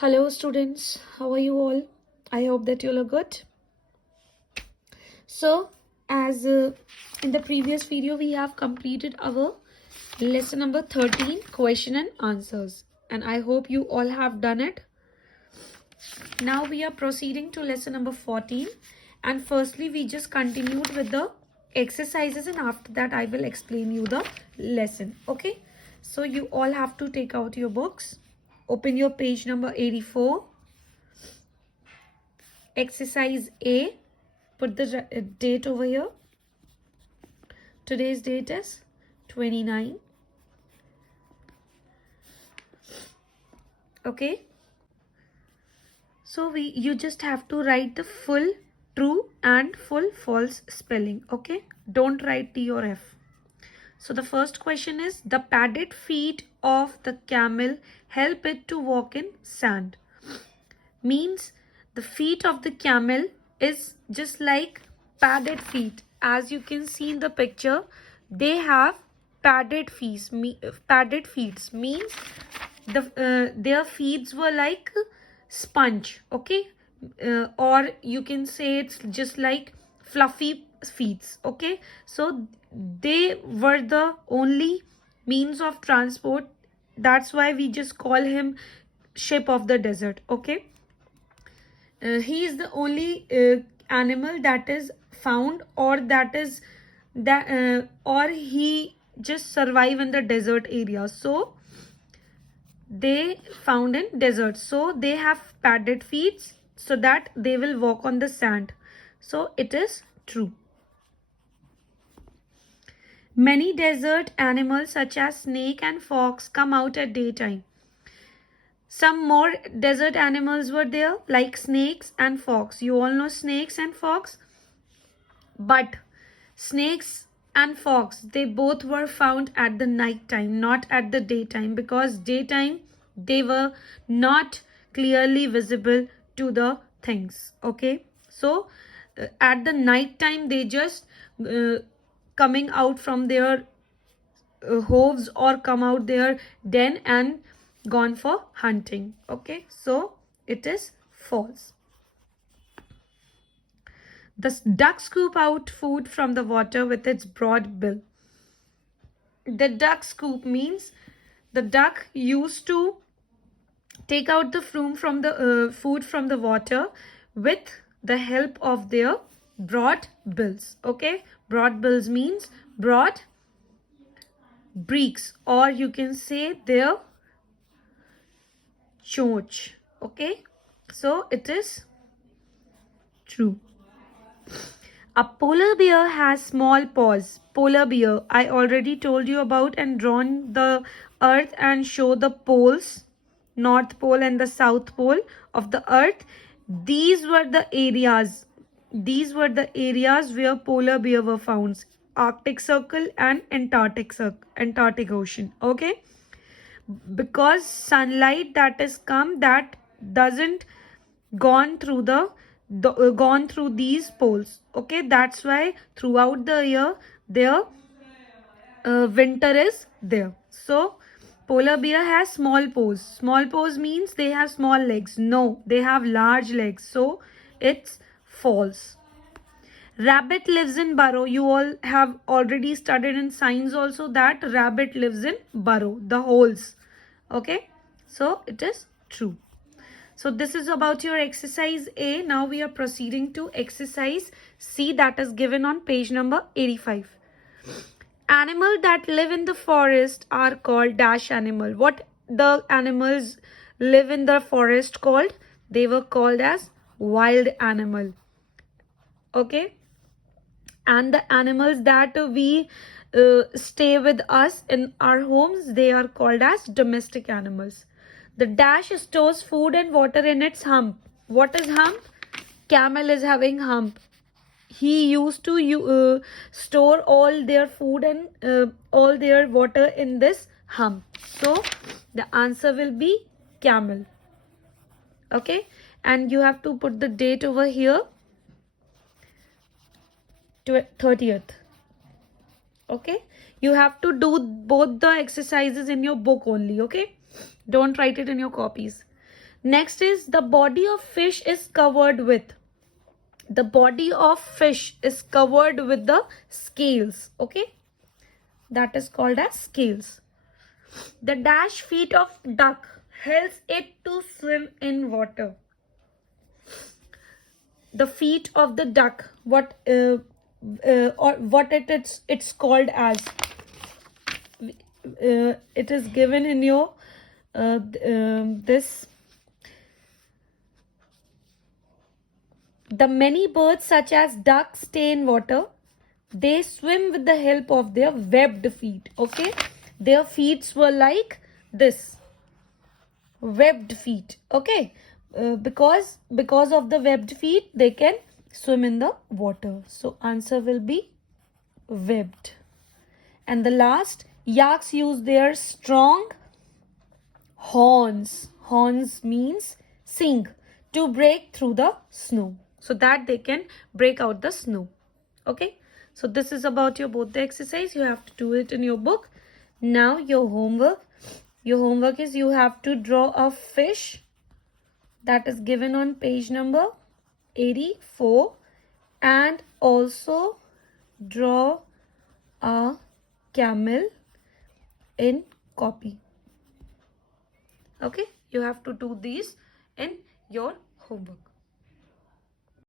Hello, students. How are you all? I hope that you all are good. So, as in the previous video, we have completed our lesson number 13, question and answers. And I hope you all have done it. Now we are proceeding to lesson number 14. And firstly, we just continued with the exercises, and after that, I will explain you the lesson. Okay. So, you all have to take out your books. Open your page number 84. Exercise A. Put the date over here. Today's date is 29. Okay. So you just have to write the full true and full false spelling. Okay. Don't write T or F. So the first question is, the padded feet of the camel help it to walk in sand. Means the feet of the camel is just like padded feet. As you can see in the picture, they have padded feet. Padded feet means their feet were like sponge. Okay, or you can say it's just like fluffy feet. Okay, so they were the only means of transport. That's why we just call him ship of the desert. Okay. He is the only animal that is found, or that is that or he just survive in the desert area. So they found in desert, so they have padded feet so that they will walk on the sand. So it is true. Many desert animals such as snake and fox come out at daytime. Some more desert animals were there, like snakes and fox. You all know snakes and fox. But snakes and fox, they both were found at the night time, not at the daytime, because daytime they were not clearly visible to the things. Okay. So at the night time, they just coming out from their hoves or come out their den and gone for hunting. Okay, so it is false. The duck scoop out food from the water with its broad bill. The duck scoop means the duck used to take out the food from the water with the help of their broad bills. Okay, broad bills means broad breaks, or you can say their chonch. Okay, so it is true. A polar bear has small paws. Polar bear, I already told you about and drawn the earth and show the poles, North Pole and the South Pole of the earth. These were the areas. These were the areas where polar bear were found. Arctic Circle and Antarctic Ocean. Okay, because sunlight that is come, that doesn't gone through gone through these poles. Okay, that's why throughout the year their winter is there. So polar bear has small paws. Small paws means they have small legs. No, they have large legs, so it's false. Rabbit lives in burrow. You all have already studied in science also that rabbit lives in burrow, the holes. Okay, so it is true. So this is about your exercise A. Now we are proceeding to exercise C, that is given on page number 85. Animals that live in the forest are called dash animal. What the animals live in the forest called? They were called as wild animal. Okay. And the animals that we stay with us in our homes, they are called as domestic animals. The dash stores food and water in its hump. What is hump? Camel is having hump. He used to store all their food and all their water in this hump. So the answer will be camel. Okay, and you have to put the date over here, 30th. Okay, you have to do both the exercises in your book only. Okay, don't write it in your copies. Next is the body of fish is covered with. The body of fish is covered with the scales. Okay, that is called as scales. The dash feet of duck helps it to swim in water. The feet of the duck, or what it's called as. It is given in your this. The many birds such as ducks stay in water. They swim with the help of their webbed feet. Okay, their feet were like this, webbed feet. Okay, because of the webbed feet they can swim in the water. So answer will be webbed. And the last, yaks use their strong horns means sing, to break through the snow, so that they can break out the snow. Okay, so this is about your both the exercise. You have to do it in your book. Now your homework is you have to draw a fish that is given on page number 84, and also draw a camel in copy. Okay, you have to do these in your homework.